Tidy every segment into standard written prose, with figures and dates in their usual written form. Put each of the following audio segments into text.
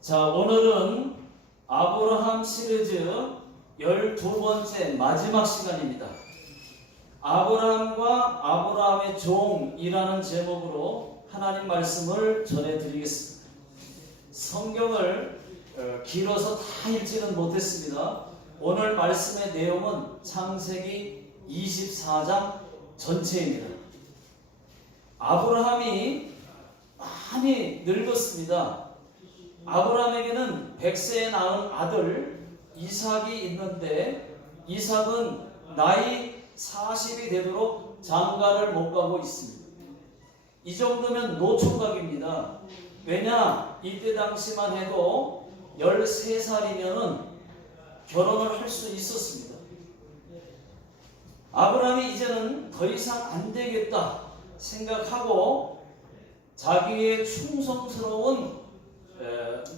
자, 오늘은 아브라함 시리즈 12번째 마지막 시간입니다. 아브라함과 아브라함의 종이라는 제목으로 하나님 말씀을 전해드리겠습니다. 성경을 길어서 다 읽지는 못했습니다. 오늘 말씀의 내용은 창세기 24장 전체입니다. 아브라함이 많이 늙었습니다. 아브라함에게는 100세에 낳은 아들 이삭이 있는데 이삭은 나이 40이 되도록 장가를 못 가고 있습니다. 이 정도면 노총각입니다. 왜냐? 이때 당시만 해도 13살이면 결혼을 할 수 있었습니다. 아브라함이 이제는 더 이상 안 되겠다 생각하고 자기의 충성스러운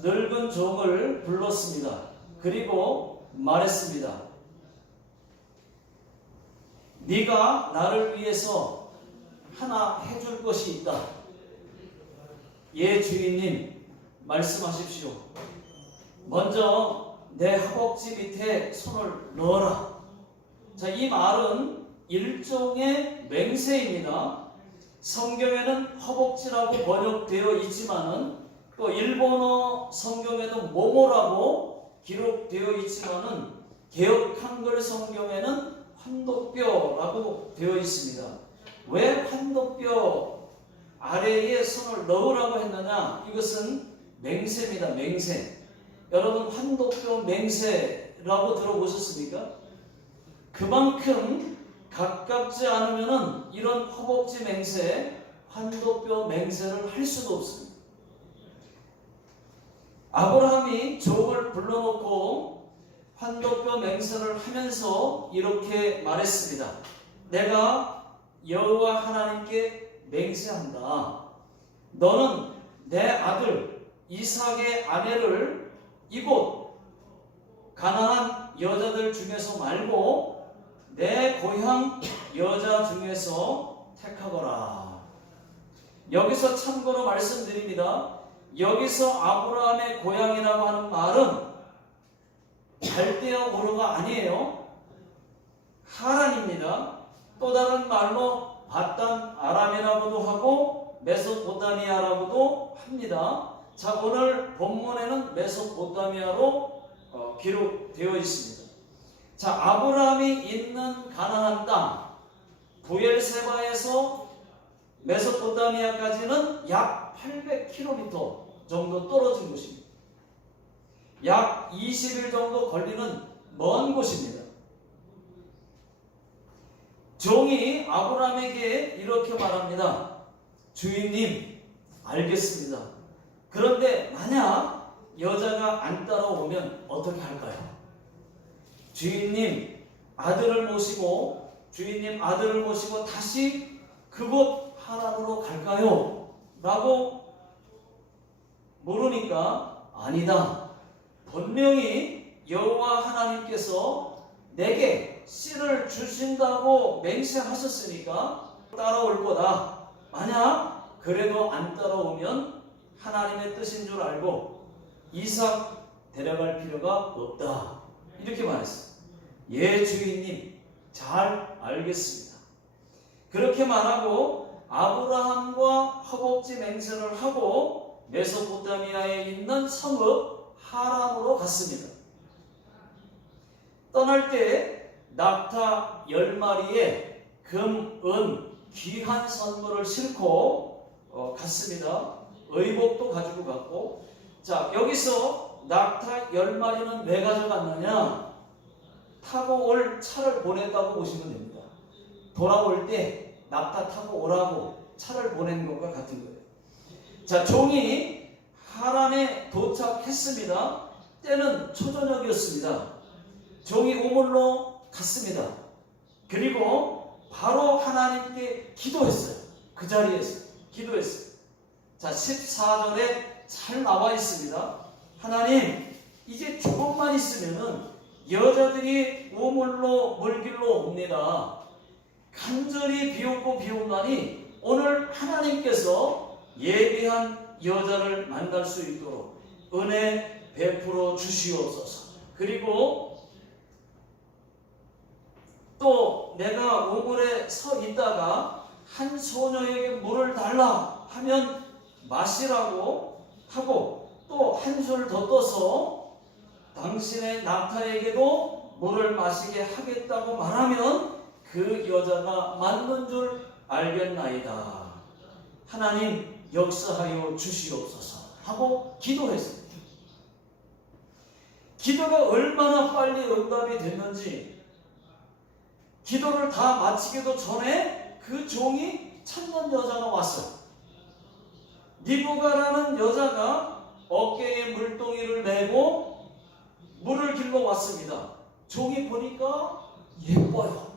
늙은 종을 불렀습니다. 그리고 말했습니다. 네가 나를 위해서 하나 해줄 것이 있다. 예, 주인님, 말씀하십시오. 먼저 내 허벅지 밑에 손을 넣어라. 자, 이 말은 일종의 맹세입니다. 성경에는 허벅지라고 번역되어 있지만은 또 일본어 성경에도 모모라고 기록되어 있지만은 개역 한글 성경에는 환도뼈라고 되어 있습니다. 왜 환도뼈 아래에 손을 넣으라고 했느냐? 이것은 맹세입니다. 맹세. 여러분 환도뼈 맹세라고 들어보셨습니까? 그만큼 가깝지 않으면은 이런 허벅지 맹세, 환도뼈 맹세를 할 수도 없습니다. 아브라함이 종을 불러놓고 환도뼈 맹세를 하면서 이렇게 말했습니다. 내가 여호와 하나님께 맹세한다. 너는 내 아들 이삭의 아내를 이곳 가나안 여자들 중에서 말고 내 고향 여자 중에서 택하거라. 여기서 참고로 말씀드립니다. 여기서 아브라함의 고향이라고 하는 말은 갈대아 우르가 아니에요. 하란입니다. 또 다른 말로 바단 아람이라고도 하고 메소포타미아라고도 합니다. 자, 오늘 본문에는 메소포타미아로 기록되어 있습니다. 자, 아브라함이 있는 가나안 땅 부엘세바에서 메소포타미아까지는 약 800km 정도 떨어진 곳입니다. 약 20일 정도 걸리는 먼 곳입니다. 종이 아브라함에게 이렇게 말합니다. 주인님, 알겠습니다. 그런데 만약 여자가 안 따라오면 어떻게 할까요? 주인님 아들을 모시고 다시 그곳 하란으로 갈까요? 라고 물으니까 아니다. 분명히 여호와 하나님께서 내게 씨를 주신다고 맹세하셨으니까 따라올 거다. 만약 그래도 안 따라오면 하나님의 뜻인 줄 알고 이삭 데려갈 필요가 없다. 이렇게 말했어요. 예, 주인님, 잘 알겠습니다. 그렇게 말하고 아브라함과 허벅지 맹세를 하고 메소포타미아에 있는 성읍 하란으로 갔습니다. 떠날 때 낙타 10마리에 금, 은, 귀한 선물을 싣고 갔습니다. 의복도 가지고 갔고. 자, 여기서 낙타 10마리는 왜 가져갔느냐? 타고 올 차를 보냈다고 보시면 됩니다. 돌아올 때 낙타 타고 오라고 차를 보낸 것과 같은 거예요. 자, 종이 하란에 도착했습니다. 때는 초저녁이었습니다. 종이 우물로 갔습니다. 그리고 바로 하나님께 기도했어요. 그 자리에서 기도했어요. 자, 14절에 잘 나와 있습니다. 하나님, 이제 조금만 있으면은 여자들이 우물로 물길로 옵니다. 간절히 비옵고 비온다니 오늘 하나님께서 예비한 여자를 만날 수 있도록 은혜 베풀어 주시옵소서. 그리고 또 내가 우물에 서 있다가 한 소녀에게 물을 달라 하면 마시라고 하고 또 한 술 더 떠서 당신의 낙타에게도 물을 마시게 하겠다고 말하면 그 여자가 맞는 줄 알겠나이다. 하나님 역사하여 주시옵소서 하고 기도했습니다. 기도가 얼마나 빨리 응답이 됐는지 기도를 다 마치기도 전에 그 종이 찾는 여자가 왔어요. 리브가라는 여자가 어깨에 물동이를 메고 물을 길러 왔습니다. 종이 보니까 예뻐요.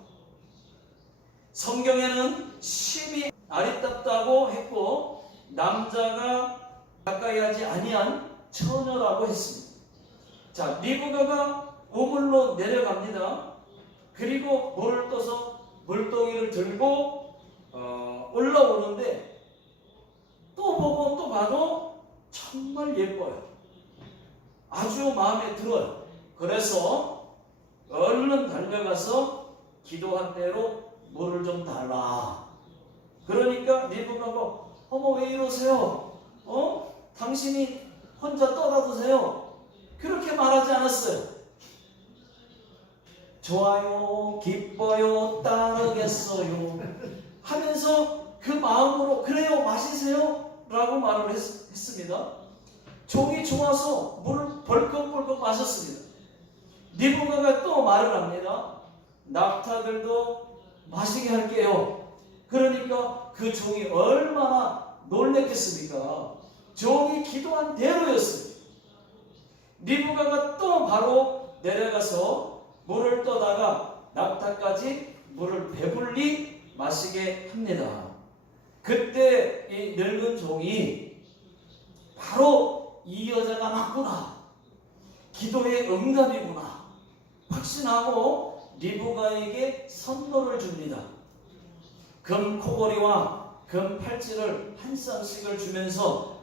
성경에는 심히 아리따다고 했고 남자가 가까이 하지 아니한 처녀라고 했습니다. 자, 리브가가 우물로 내려갑니다. 그리고 물을 떠서 물동이를 들고 올라오는데 또 보고 또 봐도 정말 예뻐요. 아주 마음에 들어요. 그래서 얼른 달려가서 기도한 대로 물을 좀 달라. 그러니까 리브가가 어머 왜 이러세요? 당신이 혼자 떠나드세요. 그렇게 말하지 않았어요. 좋아요, 기뻐요, 따르겠어요 하면서 그 마음으로 그래요, 마시세요 라고 말을 했습니다. 종이 좋아서 물을 벌컥벌컥 마셨습니다. 리브가가 또 말을 합니다. 낙타들도 마시게 할게요. 그러니까 그 종이 얼마나 놀랬겠습니까? 종이 기도한 대로였습니다. 리브가가 또 바로 내려가서 물을 떠다가 낙타까지 물을 배불리 마시게 합니다. 그때 이 늙은 종이 바로 이 여자가 맞구나, 기도의 응답이구나 확신하고 리브가에게 선물을 줍니다. 금 코걸이와 금 팔찌를 한 쌍씩을 주면서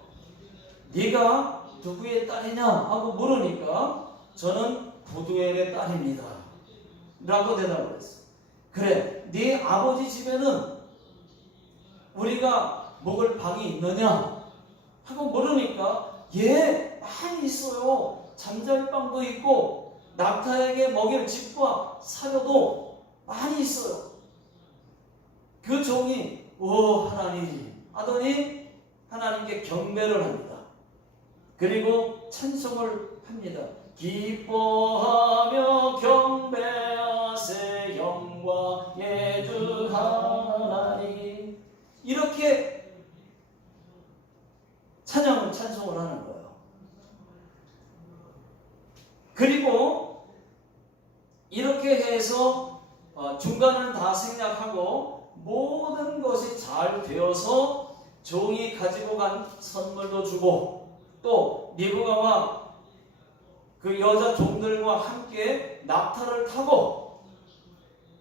네가 누구의 딸이냐 하고 물으니까 저는 부두엘의 딸입니다 라고 대답을 했어요. 그래, 네 아버지 집에는 우리가 먹을 방이 있느냐 하고 물으니까 예, 많이 있어요. 잠잘 방도 있고 낙타에게 먹일 집과 사료도 많이 있어요. 그 종이 하나님 하더니 하나님께 경배를 합니다. 그리고 찬송을 합니다. 기뻐하며 경배하세 영광의 주 하나님. 이렇게 찬송을 하는 거예요. 그리고 이렇게 해서 중간을 다 생략하고 모든 것이 잘 되어서 종이 가지고 간 선물도 주고 또 리브가와 그 여자 종들과 함께 낙타를 타고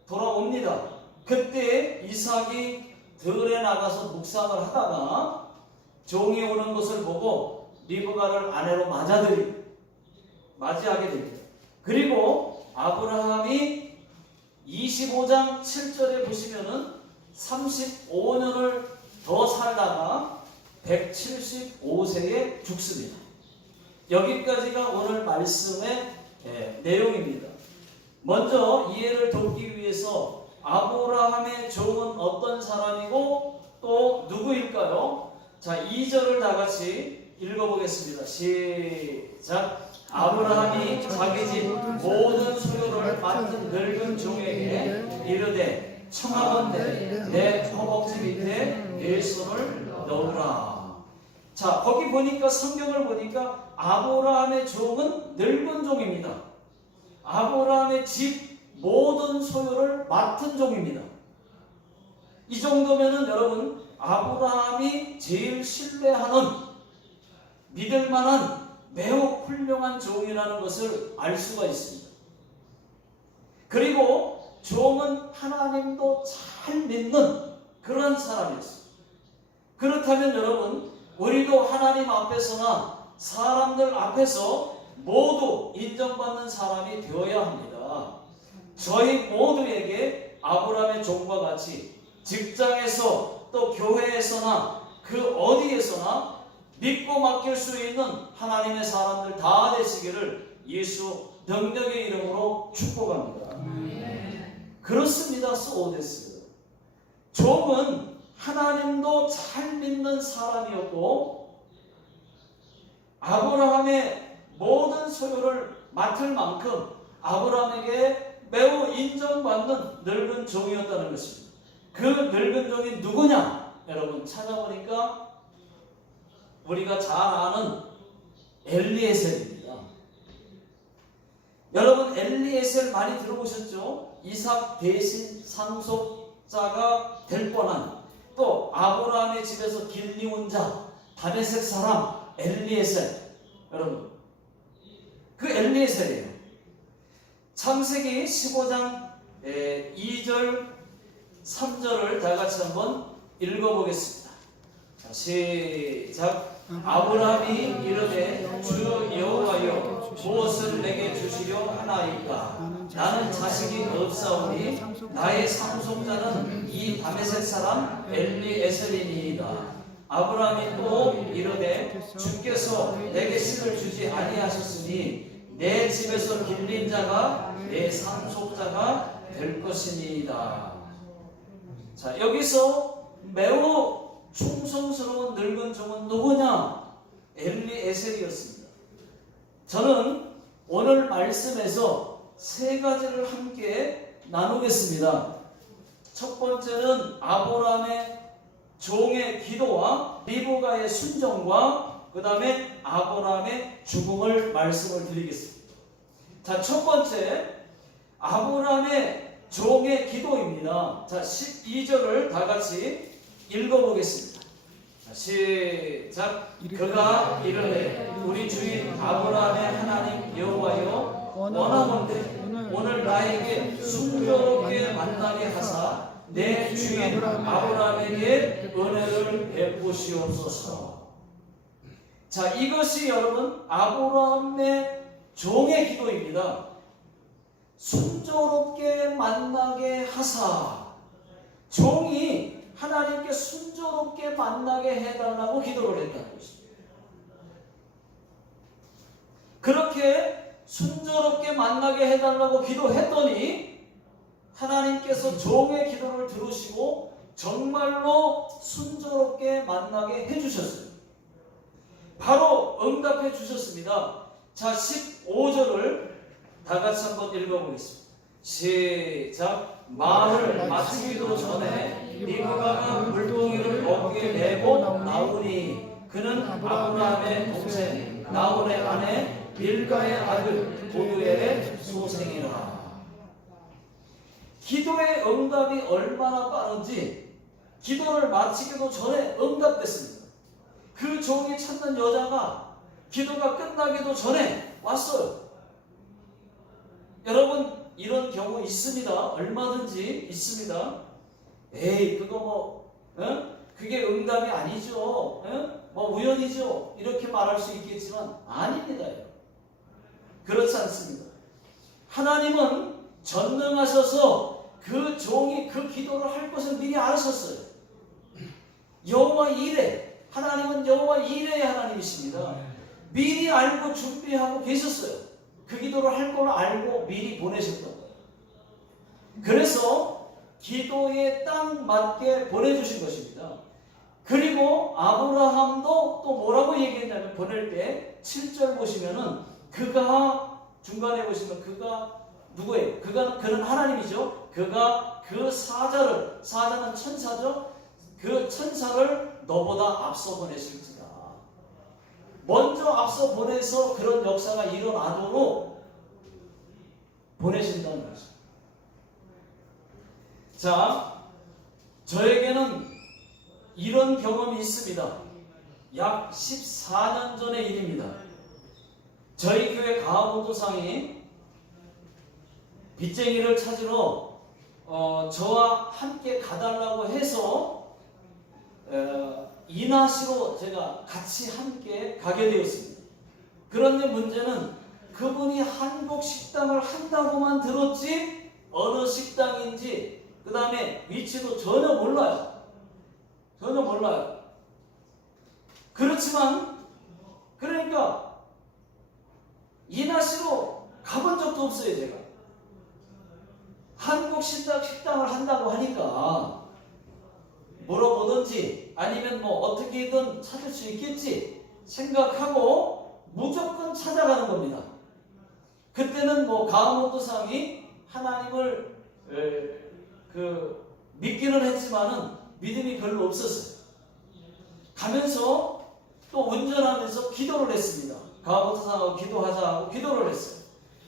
돌아옵니다. 그때 이삭이 들에 나가서 묵상을 하다가 종이 오는 것을 보고 리브가를 아내로 맞이하게 됩니다. 그리고 아브라함이 25장 7절에 보시면은 35년을 더 살다가 175세에 죽습니다. 여기까지가 오늘 말씀의 내용입니다. 먼저 이해를 돕기 위해서 아브라함의 종은 어떤 사람이고 또 누구일까요? 자, 2절을 다 같이 읽어보겠습니다. 시작. 아브라함이 자기 집 모든 소유를 맡은 늙은 종에게 이르되 청하건대 내 허벅지 밑에 내 손을 넣으라. 자, 거기 보니까 성경을 보니까 아브라함의 종은 늙은 종입니다. 아브라함의 집 모든 소유를 맡은 종입니다. 이 정도면은 여러분 아브라함이 제일 신뢰하는 믿을 만한 매우 훌륭한 종이라는 것을 알 수가 있습니다. 그리고 종은 하나님도 잘 믿는 그런 사람이었습니다. 그렇다면 여러분 우리도 하나님 앞에서나 사람들 앞에서 모두 인정받는 사람이 되어야 합니다. 저희 모두에게 아브라함의 종과 같이 직장에서 또 교회에서나 그 어디에서나 믿고 맡길 수 있는 하나님의 사람들 다 되시기를 예수 능력의 이름으로 축복합니다. 그렇습니다. 소오데스. 욥은 하나님도 잘 믿는 사람이었고 아브라함의 모든 소유를 맡을 만큼 아브라함에게 매우 인정받는 늙은 종이었다는 것입니다. 그 늙은 종이 누구냐? 여러분 찾아보니까 우리가 잘 아는 엘리에셀입니다. 여러분 엘리에셀 많이 들어보셨죠? 이삭 대신 상속자가 될 뻔한 또 아브라함의 집에서 길리온 자 다메섹 사람 엘리에셀. 여러분 그 엘리에셀이에요. 창세기 15장 2절 3절을 다 같이 한번 읽어보겠습니다. 자, 시작. 아브라함이 이르되 주 여호와여 무엇을 내게 주시려 하나이까? 나는 자식이 없사오니 나의 상속자는 이 다메섹 사람 엘리에셀이니이다. 아브라함이 또 이르되 주께서 내게 씨를 주지 아니하셨으니 내 집에서 길린 자가 내 상속자가 될 것이니이다. 자, 여기서 매우 충성스러운 늙은 종은 누구냐? 엘리에셀이었습니다. 저는 오늘 말씀에서 세 가지를 함께 나누겠습니다. 첫 번째는 아브라함의 종의 기도와 리브가의 순종과 그 다음에 아브라함의 죽음을 말씀을 드리겠습니다. 자, 첫 번째 아브라함의 종의 기도입니다. 자, 12절을 다 같이 읽어보겠습니다. 자, 시작. 그가 이르되 우리 주인 아브라함의 하나님 여호와여 원하건대 오늘 나에게 순조롭게 만나게 하사 내 주인 아브라함에게 은혜를 베푸시옵소서. 자, 이것이 여러분 아브라함의 종의 기도입니다. 순조롭게 만나게 하사. 종이 하나님께 순조롭게 만나게 해달라고 기도를 했다는 것입니다. 그렇게 순조롭게 만나게 해달라고 기도했더니 하나님께서 종의 기도를 들으시고 정말로 순조롭게 만나게 해주셨어요. 바로 응답해 주셨습니다. 자, 15절을 다 같이 한번 읽어보겠습니다. 시작. 말을 마치기도 전에 리브가가 물동이를 어깨에 메고 나오니 그는 아브라함의 동생 나홀의 아내 밀가의 아들 고두엘의 소생이라. 기도의 응답이 얼마나 빠른지 기도를 마치기도 전에 응답됐습니다. 그 종이 찾는 여자가 기도가 끝나기도 전에 왔어요. 여러분 이런 경우 있습니다. 얼마든지 있습니다. 에이 그거 그게 응답이 아니죠. 뭐 우연이죠. 이렇게 말할 수 있겠지만 아닙니다. 그렇지 않습니다. 하나님은 전능하셔서 그 종이 그 기도를 할 것을 미리 아셨어요. 여호와 이레, 하나님은 여호와 이레의 하나님이십니다. 미리 알고 준비하고 계셨어요. 그 기도를 할 걸 알고 미리 보내셨던 거예요. 그래서 기도에 딱 맞게 보내주신 것입니다. 그리고 아브라함도 또 뭐라고 얘기했냐면 보낼 때 7절 보시면은 그가 중간에 보시면 그가 누구예요? 그는 하나님이죠. 그가 그 사자는 천사죠. 그 천사를 너보다 앞서 보내실지다. 먼저 앞서 보내서 그런 역사가 일어나도록 보내신다는 거죠. 자, 저에게는 이런 경험이 있습니다. 약 14년 전의 일입니다. 저희 교회 가암도상이 빚쟁이를 찾으러 저와 함께 가달라고 해서 인하시로 제가 같이 함께 가게 되었습니다. 그런데 문제는 그분이 한국 식당을 한다고만 들었지 어느 식당인지 그 다음에 위치도 전혀 몰라요. 전혀 몰라요. 그렇지만 그러니까 이나시로 가본 적도 없어요. 제가 한국 식당을 한다고 하니까 물어보든지 아니면 뭐 어떻게든 찾을 수 있겠지 생각하고 무조건 찾아가는 겁니다. 그때는 뭐 가모토상이 하나님을 믿기는 했지만은 믿음이 별로 없었어요. 가면서 또 운전하면서 기도를 했습니다. 가모토상하고 기도하자고 기도를 했어요.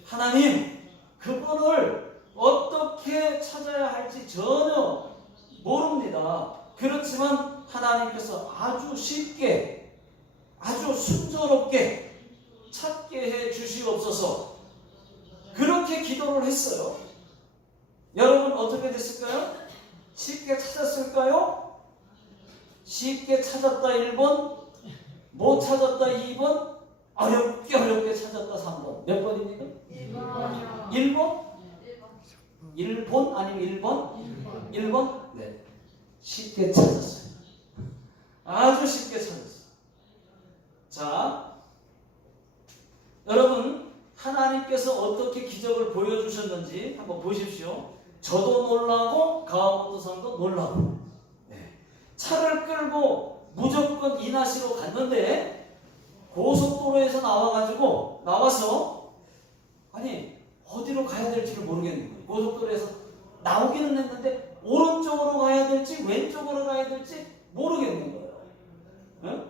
하나님, 그분을 어떻게 찾아야 할지 전혀 모릅니다. 그렇지만 하나님께서 아주 쉽게 아주 순조롭게 찾게 해 주시옵소서. 그렇게 기도를 했어요. 여러분 어떻게 됐을까요? 쉽게 찾았을까요? 쉽게 찾았다 1번, 못 찾았다 2번, 어렵게 찾았다 3번. 몇 번입니까? 1번이요. 1번? 1번 아니면 1번? 1번? 네. 쉽게 찾았어요. 아주 쉽게 찾았어요. 자, 여러분 하나님께서 어떻게 기적을 보여주셨는지 한번 보십시오. 저도 놀라고 가와모토상도 놀라고. 네. 차를 끌고 무조건 이나시로 갔는데 고속도로에서 나와서 아니 어디로 가야 될지를 모르겠는 거예요. 고속도로에서 나오기는 했는데 오른쪽으로 가야 될지 왼쪽으로 가야 될지 모르겠는 거예요. 네?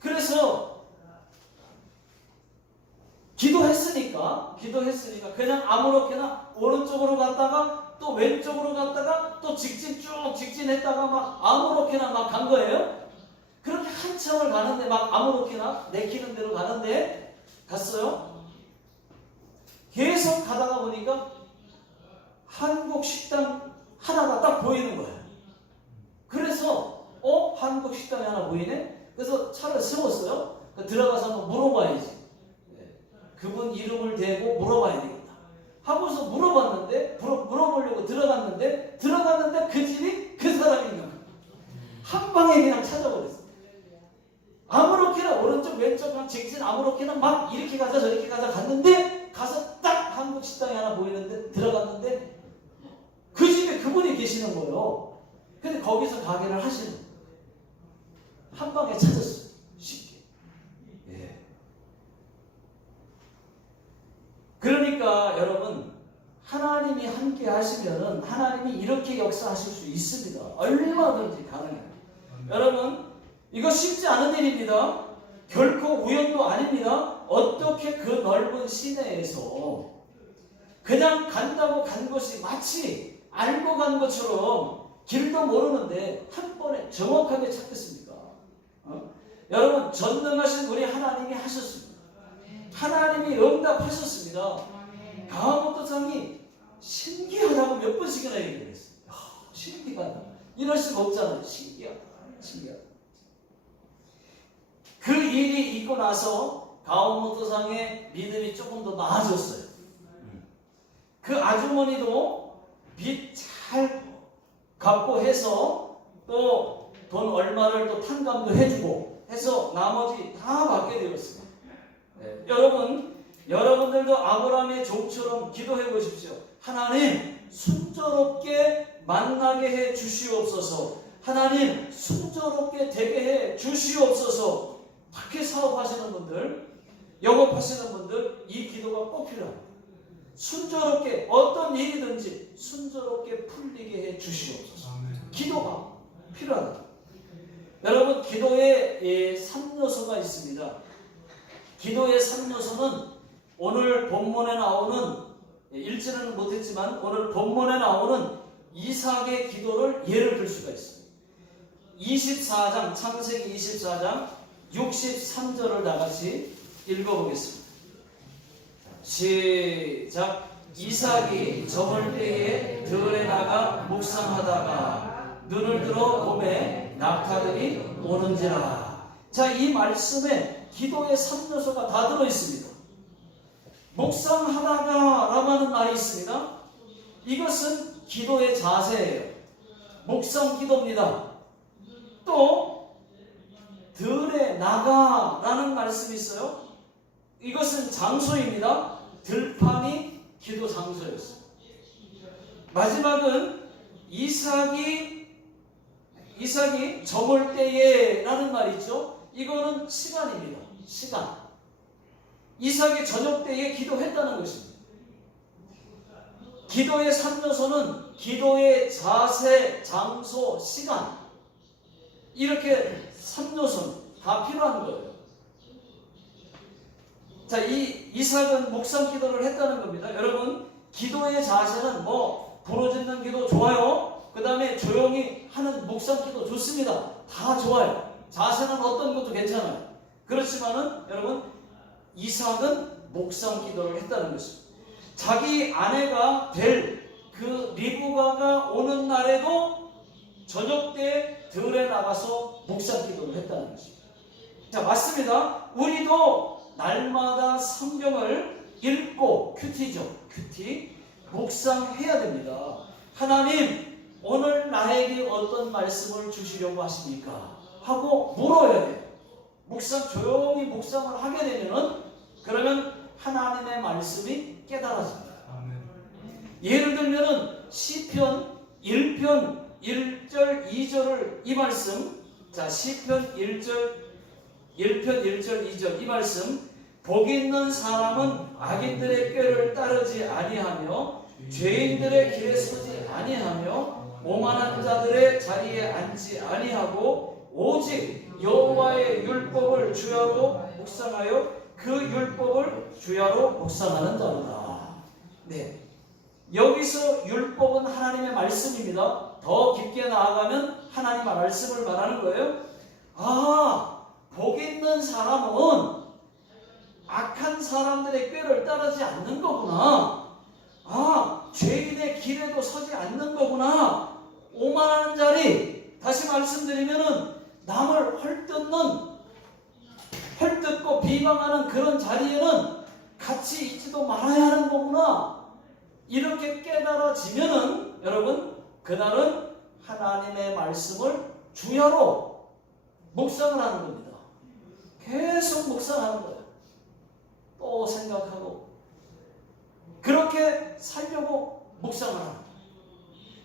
그래서 기도했으니까 그냥 아무렇게나 오른쪽으로 갔다가 또 왼쪽으로 갔다가 또 직진했다가 막 아무렇게나 막 간 거예요. 그렇게 한참을 가는데 막 아무렇게나 내키는 대로 가는데 갔어요. 계속 가다가 보니까 한국 식당 하나가 딱 보이는 거예요. 그래서 한국 식당이 하나 보이네? 그래서 차를 세웠어요. 들어가서 한번 물어봐야지. 그분 이름을 대고 물어봐야 되겠다 하고서 물어보려고 들어갔는데 그 집이 그 사람인 거예요. 한 방에 그냥 찾아버렸어요. 아무렇게나 오른쪽 왼쪽 직진 아무렇게나 막 이렇게 가자 저렇게 가자 갔는데 가서 딱 한국 식당이 하나 보이는데 들어갔는데 그 집에 그분이 계시는 거예요. 근데 거기서 가게를 하시는 거예요. 한 방에 찾았어요. 쉽게. 예. 그러니까 여러분 하나님이 함께 하시면은 하나님이 이렇게 역사하실 수 있습니다. 얼마든지 가능해요. 여러분 이거 쉽지 않은 일입니다. 결코 우연도 아닙니다. 어떻게 그 넓은 시내에서 그냥 간다고 간 것이 마치 알고 간 것처럼 길도 모르는데 한 번에 정확하게 찾겠습니까? 여러분 전능하신 우리 하나님이 하셨습니다. 하나님이 응답하셨습니다. 가와모토상이 신기하다고 몇 번씩이나 얘기를 했어요. 신기하다. 이럴 수가 없잖아요. 신기하다. 그 일이 있고 나서 가와모토상의 믿음이 조금 더 나아졌어요. 그 아주머니도 빚 잘 갚고 해서 또 돈 얼마를 또 탕감도 해주고 해서 나머지 다 받게 되었습니다. 네. 여러분들도 아브라함의 종처럼 기도해 보십시오. 하나님 순조롭게 만나게 해 주시옵소서. 하나님 순조롭게 되게 해 주시옵소서. 밖에 사업하시는 분들, 영업하시는 분들 이 기도가 꼭 필요합니다. 순조롭게 어떤 일이든지 순조롭게 풀리게 해 주시옵소서. 기도가 필요하다. 여러분 기도에 3요소가 있습니다. 기도의 3요소는 오늘 본문에 나오는 읽지는 못했지만 오늘 본문에 나오는 이삭의 기도를 예를 들 수가 있습니다. 24장 창세기 24장 63절을 다같이 읽어보겠습니다. 시작. 이삭이 저물 때에 들에 나가 묵상하다가 눈을 들어 봄에 낙타들이 오는지라. 자, 이 말씀에 기도의 3요소가 다 들어있습니다. 묵상하다가 라고 하는 말이 있습니다. 이것은 기도의 자세예요. 묵상 기도입니다. 또 들에 나가라는 말씀이 있어요. 이것은 장소입니다. 들판이 기도 장소였어요. 마지막은 이삭이 저물 때에 라는 말이 있죠. 이거는 시간입니다. 시간. 이삭이 저녁 때에 기도했다는 것입니다. 기도의 3요소는 기도의 자세, 장소, 시간, 이렇게 3요소는 다 필요한 거예요. 자, 이삭은 묵상 기도를 했다는 겁니다. 여러분, 기도의 자세는 부르짖는 기도 좋아요. 그 다음에 조용히 하는 묵상 기도 좋습니다. 다 좋아요. 자세는 어떤 것도 괜찮아요. 그렇지만은 여러분, 이삭은 묵상 기도를 했다는 것입니다. 자기 아내가 될 그 리브가가 오는 날에도 저녁 때 들에 나가서 묵상 기도를 했다는 것입니다. 자, 맞습니다. 우리도 날마다 성경을 읽고 큐티 묵상해야 됩니다. 하나님, 오늘 나에게 어떤 말씀을 주시려고 하십니까? 하고 물어야 돼요. 조용히 묵상을 하게 되면은 그러면 하나님의 말씀이 깨달아집니다. 예를 들면은 시편 1편 1절 2절을 이 말씀, 자, 시편 1편 1절 2절 이 말씀, 복 있는 사람은 악인들의 꾀를 따르지 아니하며 죄인들의 길에 서지 아니하며 오만한 자들의 자리에 앉지 아니하고 오직 여호와의 율법을 주야로 묵상하여 그 율법을 주야로 묵상하는 자로다. 네, 여기서 율법은 하나님의 말씀입니다. 더 깊게 나아가면 하나님의 말씀을 말하는 거예요. 복 있는 사람은 악한 사람들의 꾀를 따르지 않는 거구나. 죄인의 길에도 서지 않는 거구나. 오만한 자리, 다시 말씀드리면은 남을 헐뜯고 비방하는 그런 자리에는 같이 있지도 말아야 하는 거구나. 이렇게 깨달아지면은 여러분, 그날은 하나님의 말씀을 주야로 묵상을 하는 겁니다. 계속 묵상하는 거예요. 또 생각하고 그렇게 살려고 묵상을 하는 거예요.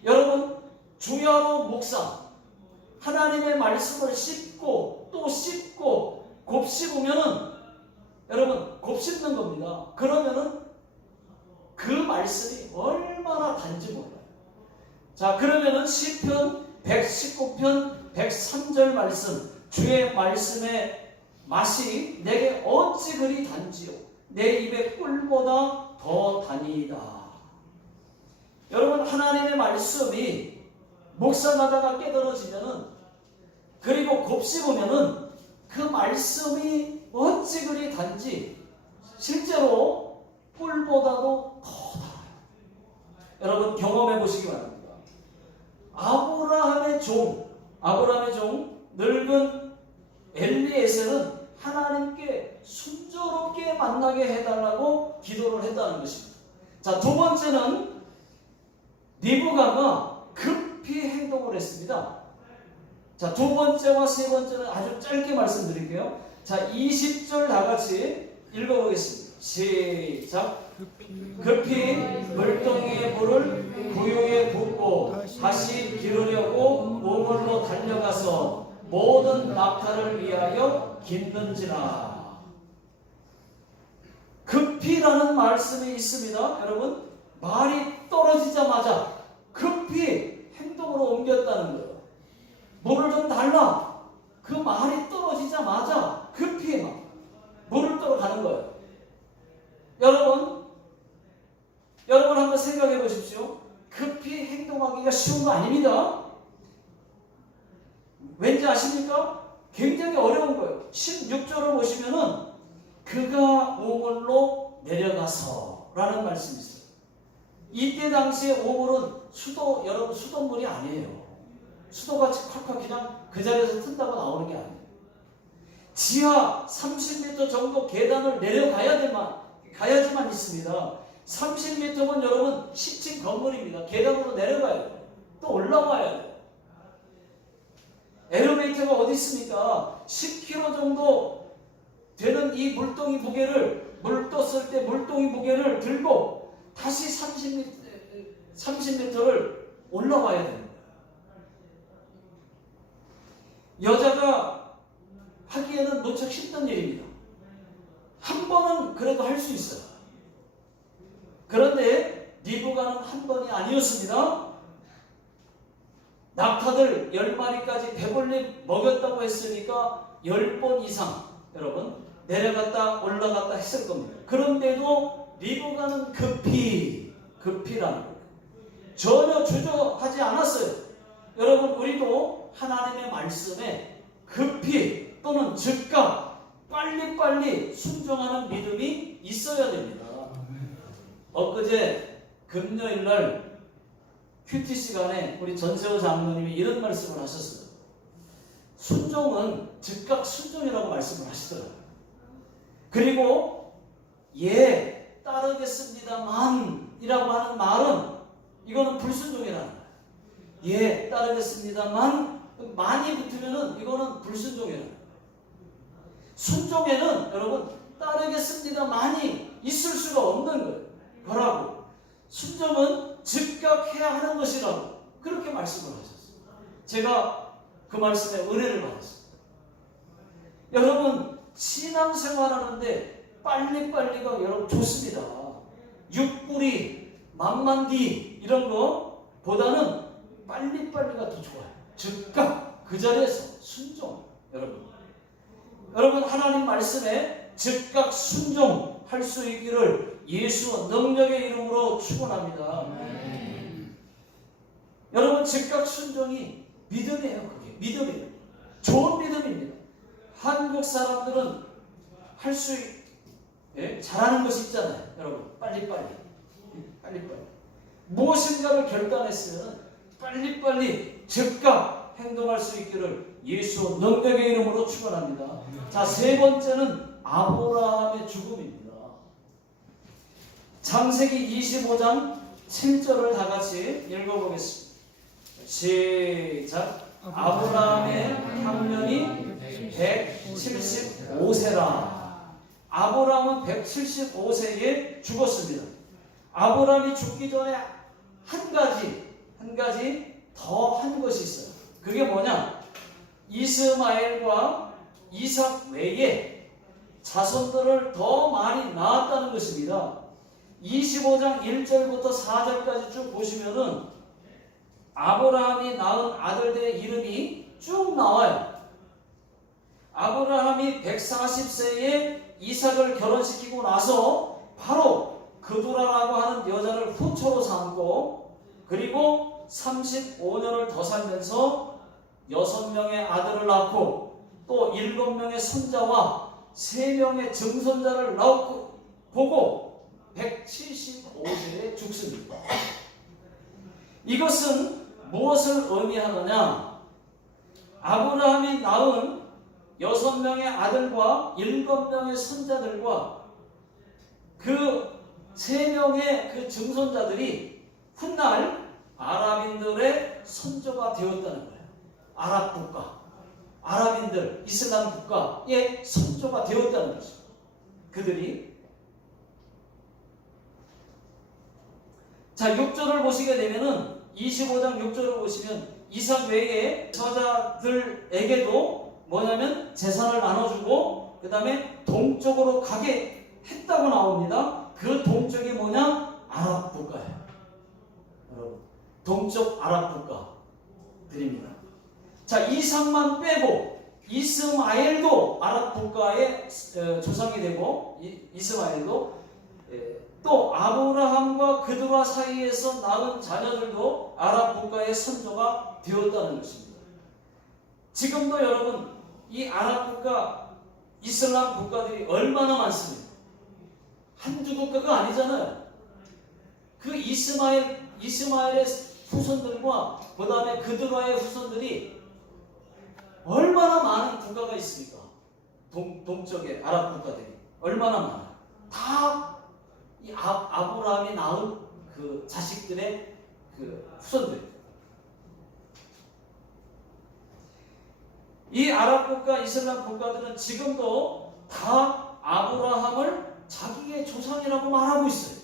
여러분, 주야로 묵상, 하나님의 말씀을 씹고 또 씹고 곱씹으면은 여러분, 곱씹는 겁니다. 그러면은 그 말씀이 얼마나 단지 몰라요. 자, 그러면은 시편 119편 103절 말씀, 주의 말씀의 맛이 내게 어찌 그리 단지요 내 입의 꿀보다 더 다니이다. 여러분, 하나님의 말씀이 묵상하다가 깨달아지면은, 그리고 곱씹으면은 그 말씀이 어찌 그리 단지 실제로 꿀보다도 더 달아요. 여러분, 경험해 보시기 바랍니다. 아브라함의 종 늙은 엘리에셀은 하나님께 순조롭게 만나게 해달라고 기도를 했다는 것입니다. 자, 두 번째는 리브가가 급히 행동을 했습니다. 자, 두 번째와 세 번째는 아주 짧게 말씀드릴게요. 자, 20절 다 같이 읽어보겠습니다. 시작. 급히 물동이의 불을 구유에 붓고 다시 기르려고 우물로 달려가서 모든 낙타를 위하여 깃는지라. 급히라는 말씀이 있습니다. 여러분, 말이 떨어지자마자 급히 행동으로 옮겼다는 거예요. 물을 좀 달라. 그 말이 떨어지자마자 급히 물을 떠러 가는 거예요. 여러분 한번 생각해 보십시오. 급히 행동하기가 쉬운 거 아닙니다. 왠지 아십니까? 굉장히 어려운 거예요. 16절을 보시면은 그가 우물로 내려가서 라는 말씀이 있어요. 이때 당시에 우물은 여러분 수돗물이 아니에요. 수도같이 콱콱 그냥 그 자리에서 튼다고 나오는 게 아니에요. 지하 30m 정도 계단을 가야지만 있습니다. 30m면 여러분 10층 건물입니다. 계단으로 내려가야 돼요. 또 올라와야 돼요. 엘리베이터가 어디 있습니까? 10kg 정도 되는 이 물동이 무게를, 물 떴을 때 물동이 무게를 들고 다시 30m를 올라와야 됩니다. 여자가 하기에는 무척 힘든 일입니다. 한 번은 그래도 할 수 있어요. 그런데 리브가는 한 번이 아니었습니다. 낙타들 10마리까지 배불리 먹였다고 했으니까 10번 이상 여러분 내려갔다 올라갔다 했을 겁니다. 그런데도 리브가는 급히라는 거예요. 전혀 주저하지 않았어요. 여러분 우리도 하나님의 말씀에 급히 또는 즉각 빨리빨리 순종하는 믿음이 있어야 됩니다. 엊그제 금요일날 큐티 시간에 우리 전세호 장로님이 이런 말씀을 하셨어요. 순종은 즉각 순종이라고 말씀을 하시더라고요. 그리고 예 따르겠습니다만 이라고 하는 말은 이거는 불순종이라는 거예요. 예 따르겠습니다만 많이 붙으면은 이거는 불순종이라는 거예요. 순종에는 여러분 따르겠습니다만이 있을 수가 없는 거예요. 뭐라고? 순종은 즉각 해야 하는 것이라고 그렇게 말씀을 하셨어요. 제가 그 말씀에 은혜를 받았습니다. 여러분 신앙생활하는데 빨리빨리가 여러분 좋습니다. 육구리, 만만기 이런 거 보다는 빨리빨리가 더 좋아요. 즉각 그 자리에서 순종. 여러분 하나님 말씀에 즉각 순종할 수 있기를 예수 능력의 이름으로 축원합니다. 여러분 즉각 순종이 믿음이에요. 그게 믿음이에요. 좋은 믿음입니다. 한국 사람들은 할 수 잘하는 것이 있잖아요. 여러분 빨리빨리 무엇인가를 결단했으면 빨리빨리 즉각 행동할 수 있기를 예수 능력의 이름으로 축원합니다. 자, 세 번째는 아브라함의 죽음입니다. 창세기 25장 7절을 다 같이 읽어보겠습니다. 시작. 아브라함의 향년이 175세라. 아브라함은 175세에 죽었습니다. 아브라함이 죽기 전에 한 가지 더 한 것이 있어요. 그게 뭐냐? 이스마엘과 이삭 외에 자손들을 더 많이 낳았다는 것입니다. 25장 1절부터 4절까지 쭉 보시면은 아브라함이 낳은 아들들의 이름이 쭉 나와요. 아브라함이 140세에 이삭을 결혼시키고 나서 바로 그두라라고 하는 여자를 후처로 삼고 그리고 35년을 더 살면서 6명의 아들을 낳고 또 7명의 손자와 3명의 증손자를 낳고 보고 175세에 죽습니다. 이것은 무엇을 의미하느냐? 아브라함이 낳은 6명의 아들과 7명의 손자들과 그 3명의 그 증손자들이 훗날 아랍인들의 선조가 되었다는 거예요. 아랍 국가, 아랍인들, 이슬람 국가의 선조가 되었다는 것입니다. 그들이 자 6절을 보시게 되면은 25장 6절을 보시면 이삭 외에 저자들에게도 뭐냐면 재산을 나눠주고 그 다음에 동쪽으로 가게 했다고 나옵니다. 그 동쪽이 뭐냐? 아랍 국가예요. 여러분 동쪽 아랍 국가들입니다. 자 이삭만 빼고 이스마엘도 아랍 국가의 조상이 되고 이스마엘도 또 아브라함과 그들과 사이에서 낳은 자녀들도 아랍 국가의 선조가 되었다는 것입니다. 지금도 여러분 이 아랍 국가, 이슬람 국가들이 얼마나 많습니까? 한두 국가가 아니잖아요. 그 이스마엘의 후손들과 그 다음에 그들과의 후손들이 얼마나 많은 국가가 있습니까? 동쪽의 아랍 국가들이 얼마나 많아요. 다 이 아브라함이 낳은 그 자식들의 그 후손들. 이 아랍 국가, 이슬람 국가들은 지금도 다 아브라함을 자기의 조상이라고 말하고 있어요.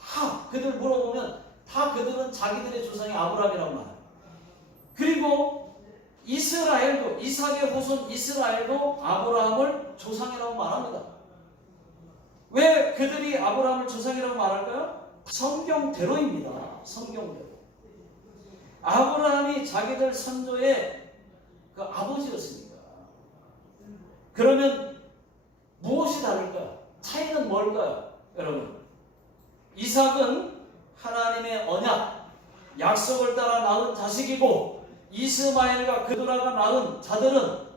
다 그들 물어보면 다 그들은 자기들의 조상이 아브라함이라고 말해요. 그리고 이스라엘도, 이삭의 후손 이스라엘도 아브라함을 조상이라고 말합니다. 왜 그들이 아브라함을 조상이라고 말할까요? 성경대로입니다. 성경대로. 아브라함이 자기들 선조의 그 아버지였으니까. 그러면 무엇이 다를까요? 차이는 뭘까요? 여러분, 이삭은 하나님의 언약, 약속을 따라 낳은 자식이고, 이스마엘과 그도라가 낳은 자들은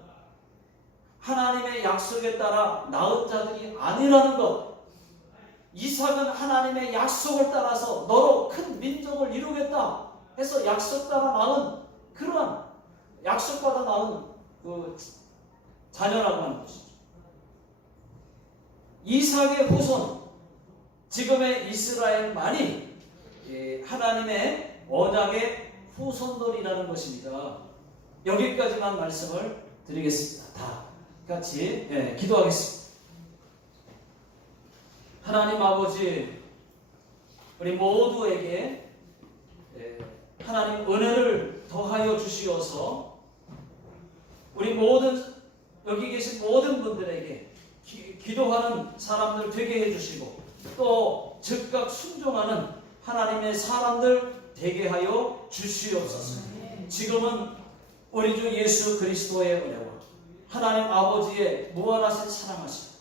하나님의 약속에 따라 낳은 자들이 아니라는 것. 이삭은 하나님의 약속을 따라서 너로 큰 민족을 이루겠다 해서 약속 따라 낳은 그러한 약속받아 낳은 그 자녀라고 하는 것이죠. 이삭의 후손, 지금의 이스라엘만이 하나님의 언약의 후손들이라는 것입니다. 여기까지만 말씀을 드리겠습니다. 다 같이 기도하겠습니다. 하나님 아버지, 우리 모두에게 하나님 은혜를 더하여 주시어서 우리 모든 여기 계신 모든 분들에게 기도하는 사람들 되게 해주시고 또 즉각 순종하는 하나님의 사람들 되게 하여 주시옵소서. 지금은 우리 주 예수 그리스도의 은혜와 하나님 아버지의 무한하신 사랑하심,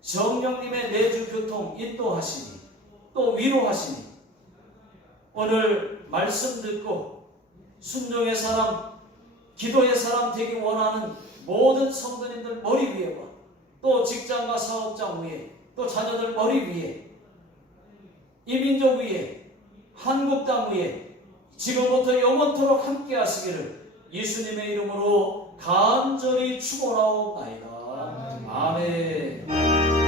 성령님의 내주 교통 인도하시니 또 위로하시니 오늘 말씀 듣고 순종의 사람, 기도의 사람 되기 원하는 모든 성도님들 머리 위에와 또 직장과 사업장 위에 또 자녀들 머리 위에 이 민족 위에 한국 땅 위에 지금부터 영원토록 함께 하시기를 예수님의 이름으로 간절히 축원하옵나이다. 아멘.